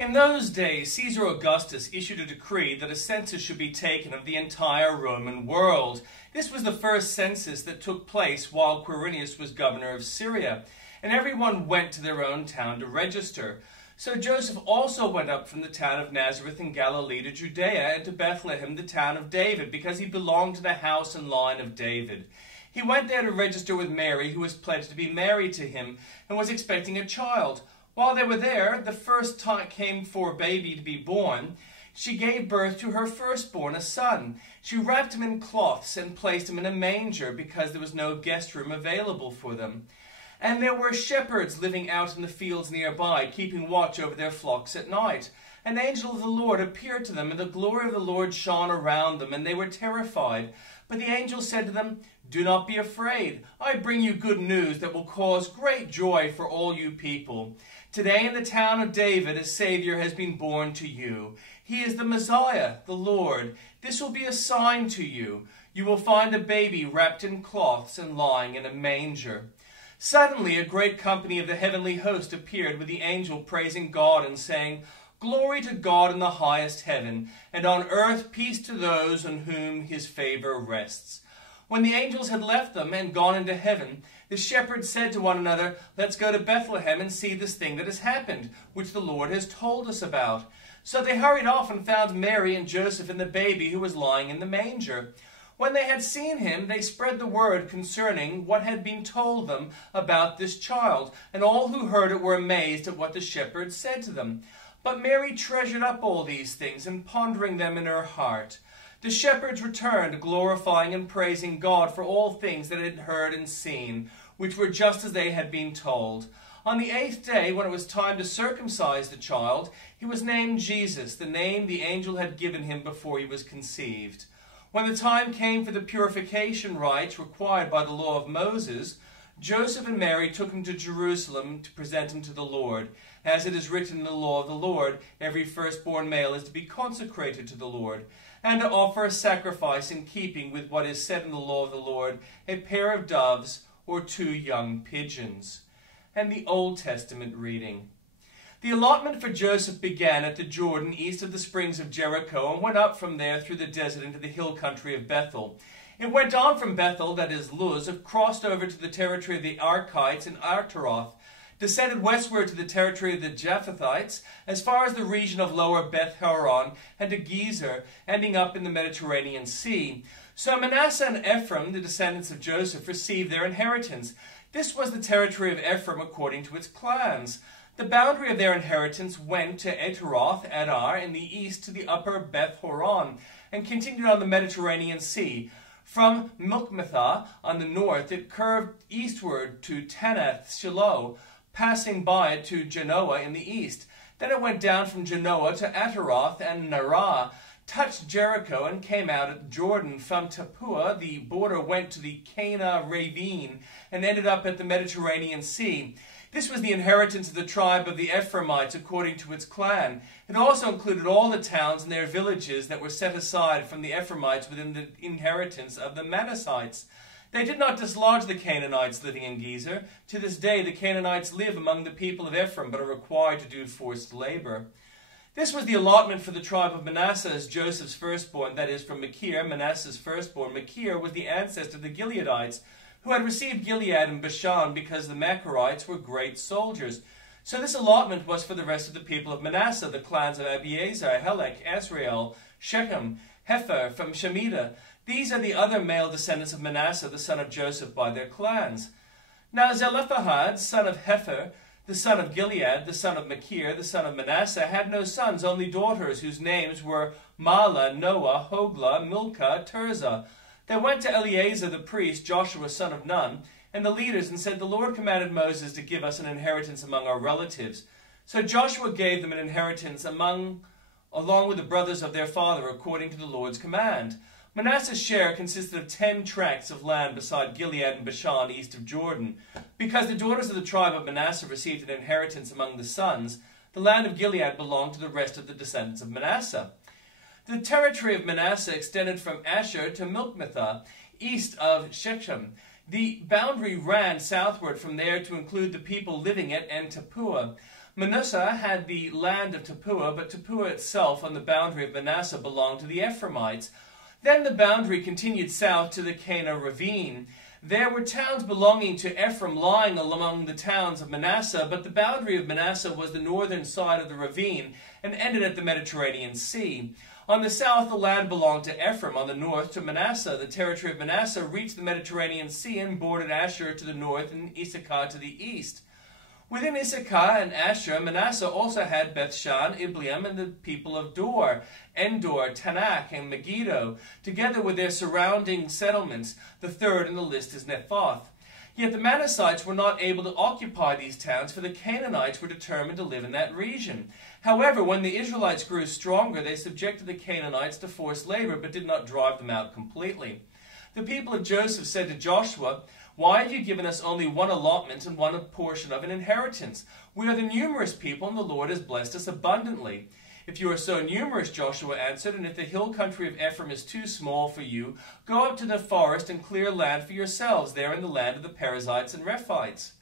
In those days, Caesar Augustus issued a decree that a census should be taken of the entire Roman world. This was the first census that took place while Quirinius was governor of Syria, and everyone went to their own town to register. So Joseph also went up from the town of Nazareth in Galilee to Judea and to Bethlehem, the town of David, because he belonged to the house and line of David. He went there to register with Mary, who was pledged to be married to him and was expecting a child. While they were there, the first time came for a baby to be born. She gave birth to her firstborn, a son. She wrapped him in cloths and placed him in a manger because there was no guest room available for them. And there were shepherds living out in the fields nearby, keeping watch over their flocks at night. An angel of the Lord appeared to them, and the glory of the Lord shone around them, and they were terrified. But the angel said to them, "Do not be afraid. I bring you good news that will cause great joy for all you people. Today in the town of David a Savior has been born to you. He is the Messiah, the Lord. This will be a sign to you. You will find a baby wrapped in cloths and lying in a manger." Suddenly a great company of the heavenly host appeared with the angel, praising God and saying, "Glory to God in the highest heaven, and on earth peace to those on whom his favor rests." When the angels had left them and gone into heaven, the shepherds said to one another, "Let's go to Bethlehem and see this thing that has happened, which the Lord has told us about." So they hurried off and found Mary and Joseph and the baby who was lying in the manger. When they had seen him, they spread the word concerning what had been told them about this child, and all who heard it were amazed at what the shepherds said to them. But Mary treasured up all these things, and pondering them in her heart. The shepherds returned, glorifying and praising God for all things that they had heard and seen, which were just as they had been told. On the 8th day, when it was time to circumcise the child, he was named Jesus, the name the angel had given him before he was conceived. When the time came for the purification rites required by the law of Moses, Joseph and Mary took him to Jerusalem to present him to the Lord. As it is written in the law of the Lord, every firstborn male is to be consecrated to the Lord, and to offer a sacrifice in keeping with what is said in the law of the Lord, a pair of doves or 2 young pigeons. And the Old Testament reading. The allotment for Joseph began at the Jordan east of the springs of Jericho, and went up from there through the desert into the hill country of Bethel. It went on from Bethel, that is Luz, crossed over to the territory of the Archites and Artaroth, descended westward to the territory of the Japhethites, as far as the region of lower Beth-horon, and to Gezer, ending up in the Mediterranean Sea. So Manasseh and Ephraim, the descendants of Joseph, received their inheritance. This was the territory of Ephraim according to its clans. The boundary of their inheritance went to Ataroth, Adar, in the east to the upper Beth-horon, and continued on the Mediterranean Sea. From Mikmethah on the north, it curved eastward to Tanath-Shiloh, passing by it to Genoa in the east. Then it went down from Genoa to Ataroth and Narah, touched Jericho, and came out at Jordan. From Tapua, the border went to the Cana ravine and ended up at the Mediterranean Sea. This was the inheritance of the tribe of the Ephraimites according to its clan. It also included all the towns and their villages that were set aside from the Ephraimites within the inheritance of the Manassites. They did not dislodge the Canaanites living in Gezer. To this day the Canaanites live among the people of Ephraim, but are required to do forced labor. This was the allotment for the tribe of Manasseh as Joseph's firstborn, that is, from Machir, Manasseh's firstborn. Machir was the ancestor of the Gileadites, who had received Gilead and Bashan because the Machirites were great soldiers. So this allotment was for the rest of the people of Manasseh, the clans of Abiezer, Helek, Asriel, Shechem, Hepher, from Shemida. These are the other male descendants of Manasseh, the son of Joseph, by their clans. Now Zelophehad, son of Hepher, the son of Gilead, the son of Machir, the son of Manasseh, had no sons, only daughters, whose names were Mahlah, Noah, Hoglah, Milcah, Tirzah. They went to Eleazar the priest, Joshua son of Nun, and the leaders, and said, "The Lord commanded Moses to give us an inheritance among our relatives." So Joshua gave them an inheritance along with the brothers of their father, according to the Lord's command. Manasseh's share consisted of 10 tracts of land beside Gilead and Bashan east of Jordan. Because the daughters of the tribe of Manasseh received an inheritance among the sons, the land of Gilead belonged to the rest of the descendants of Manasseh. The territory of Manasseh extended from Asher to Mikmethah, east of Shechem. The boundary ran southward from there to include the people living at En Tappuah. Manasseh had the land of Tappuah, but Tappuah itself on the boundary of Manasseh belonged to the Ephraimites. Then the boundary continued south to the Cana ravine. There were towns belonging to Ephraim lying among the towns of Manasseh, but the boundary of Manasseh was the northern side of the ravine and ended at the Mediterranean Sea. On the south, the land belonged to Ephraim. On the north, to Manasseh. The territory of Manasseh reached the Mediterranean Sea and bordered Asher to the north and Issachar to the east. Within Issachar and Asher, Manasseh also had Bethshan, Ibleam, and the people of Dor, Endor, Tanakh, and Megiddo, together with their surrounding settlements. The third in the list is Nephoth. Yet the Manassites were not able to occupy these towns, for the Canaanites were determined to live in that region. However, when the Israelites grew stronger, they subjected the Canaanites to forced labor, but did not drive them out completely. The people of Joseph said to Joshua, "Why have you given us only one allotment and one portion of an inheritance? We are the numerous people, and the Lord has blessed us abundantly." "If you are so numerous," Joshua answered, "and if the hill country of Ephraim is too small for you, go up to the forest and clear land for yourselves there in the land of the Perizzites and Rephites."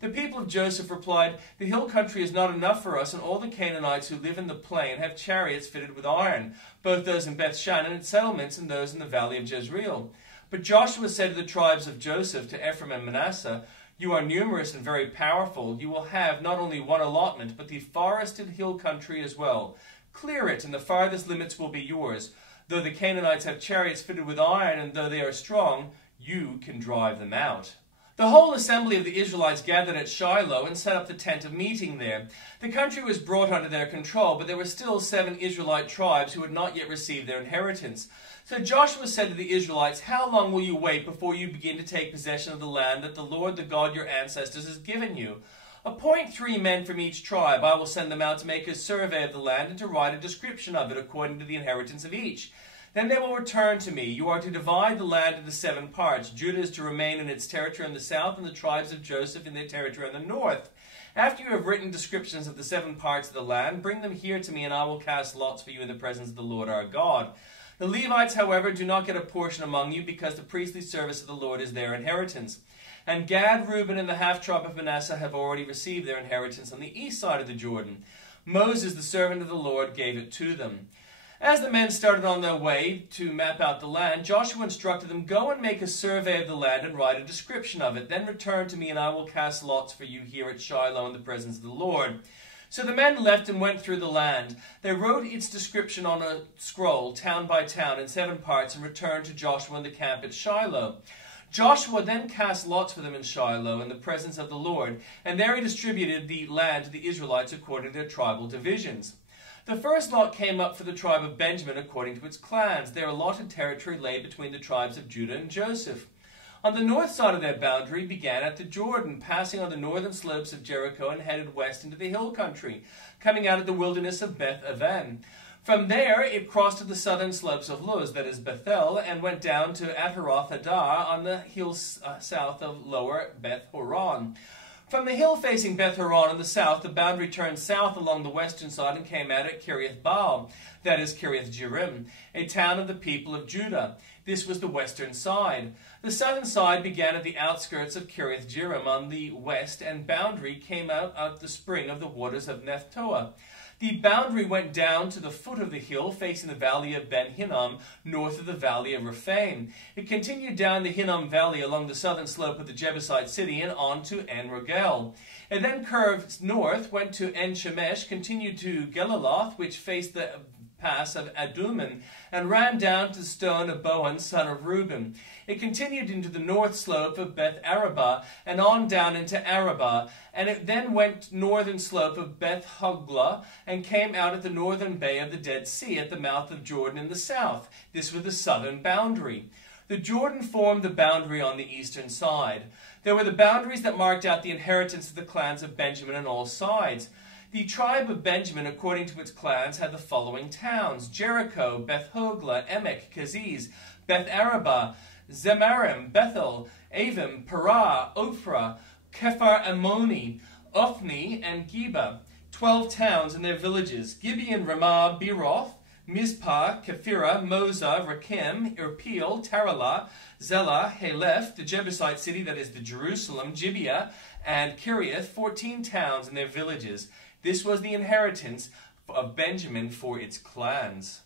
The people of Joseph replied, "The hill country is not enough for us, and all the Canaanites who live in the plain have chariots fitted with iron, both those in Bethshan and its settlements and those in the valley of Jezreel." But Joshua said to the tribes of Joseph, to Ephraim and Manasseh, "You are numerous and very powerful. You will have not only one allotment, but the forested hill country as well. Clear it, and the farthest limits will be yours. Though the Canaanites have chariots fitted with iron, and though they are strong, you can drive them out." The whole assembly of the Israelites gathered at Shiloh and set up the tent of meeting there. The country was brought under their control, but there were still 7 Israelite tribes who had not yet received their inheritance. So Joshua said to the Israelites, "How long will you wait before you begin to take possession of the land that the Lord, the God your ancestors, has given you? Appoint 3 men from each tribe. I will send them out to make a survey of the land and to write a description of it according to the inheritance of each. Then they will return to me. You are to divide the land into 7 parts. Judah is to remain in its territory on the south, and the tribes of Joseph in their territory on the north. After you have written descriptions of the 7 parts of the land, bring them here to me, and I will cast lots for you in the presence of the Lord our God. The Levites, however, do not get a portion among you, because the priestly service of the Lord is their inheritance. And Gad, Reuben, and the half-tribe of Manasseh have already received their inheritance on the east side of the Jordan. Moses, the servant of the Lord, gave it to them." As the men started on their way to map out the land, Joshua instructed them, "Go and make a survey of the land and write a description of it. Then return to me, and I will cast lots for you here at Shiloh in the presence of the Lord." So the men left and went through the land. They wrote its description on a scroll, town by town, in 7 parts, and returned to Joshua in the camp at Shiloh. Joshua then cast lots for them in Shiloh in the presence of the Lord, and there he distributed the land to the Israelites according to their tribal divisions. The first lot came up for the tribe of Benjamin according to its clans. Their allotted territory lay between the tribes of Judah and Joseph. On the north side of their boundary began at the Jordan, passing on the northern slopes of Jericho and headed west into the hill country, coming out of the wilderness of Beth Aven. From there it crossed to the southern slopes of Luz, that is Bethel, and went down to Ataroth Adar on the hills south of lower Beth Horon. From the hill facing Beth Horon on the south, the boundary turned south along the western side and came out at Kiriath Baal, that is Kiriath Jearim, a town of the people of Judah. This was the western side. The southern side began at the outskirts of Kiriath Jearim on the west, and boundary came out of the spring of the waters of Nephtoah. The boundary went down to the foot of the hill, facing the valley of Ben Hinnom, north of the valley of Rephaim. It continued down the Hinnom Valley along the southern slope of the Jebusite city and on to En Rogel. It then curved north, went to En Shemesh, continued to Geliloth, which faced the pass of Adummim, and ran down to the stone of Bohan, son of Reuben. It continued into the north slope of Beth Arabah and on down into Arabah, and it then went northern slope of Beth Hoglah and came out at the northern bay of the Dead Sea at the mouth of Jordan in the south. This was the southern boundary. The Jordan formed the boundary on the eastern side. There were the boundaries that marked out the inheritance of the clans of Benjamin on all sides. The tribe of Benjamin, according to its clans, had the following towns: Jericho, Beth Hoglah, Emek, Keziz, Beth Arabah, Zemarim, Bethel, Avim, Parah, Ophrah, Kephar Ammoni, Ophni, and Geba. 12 towns and their villages: Gibeon, Ramah, Beeroth, Mizpah, Kephirah, Moza, Rakim, Irpeel, Taralah, Zelah, Haleph, the Jebusite city, that is the Jerusalem, Gibeah, and Kiriath, 14 towns and their villages. This was the inheritance of Benjamin for its clans.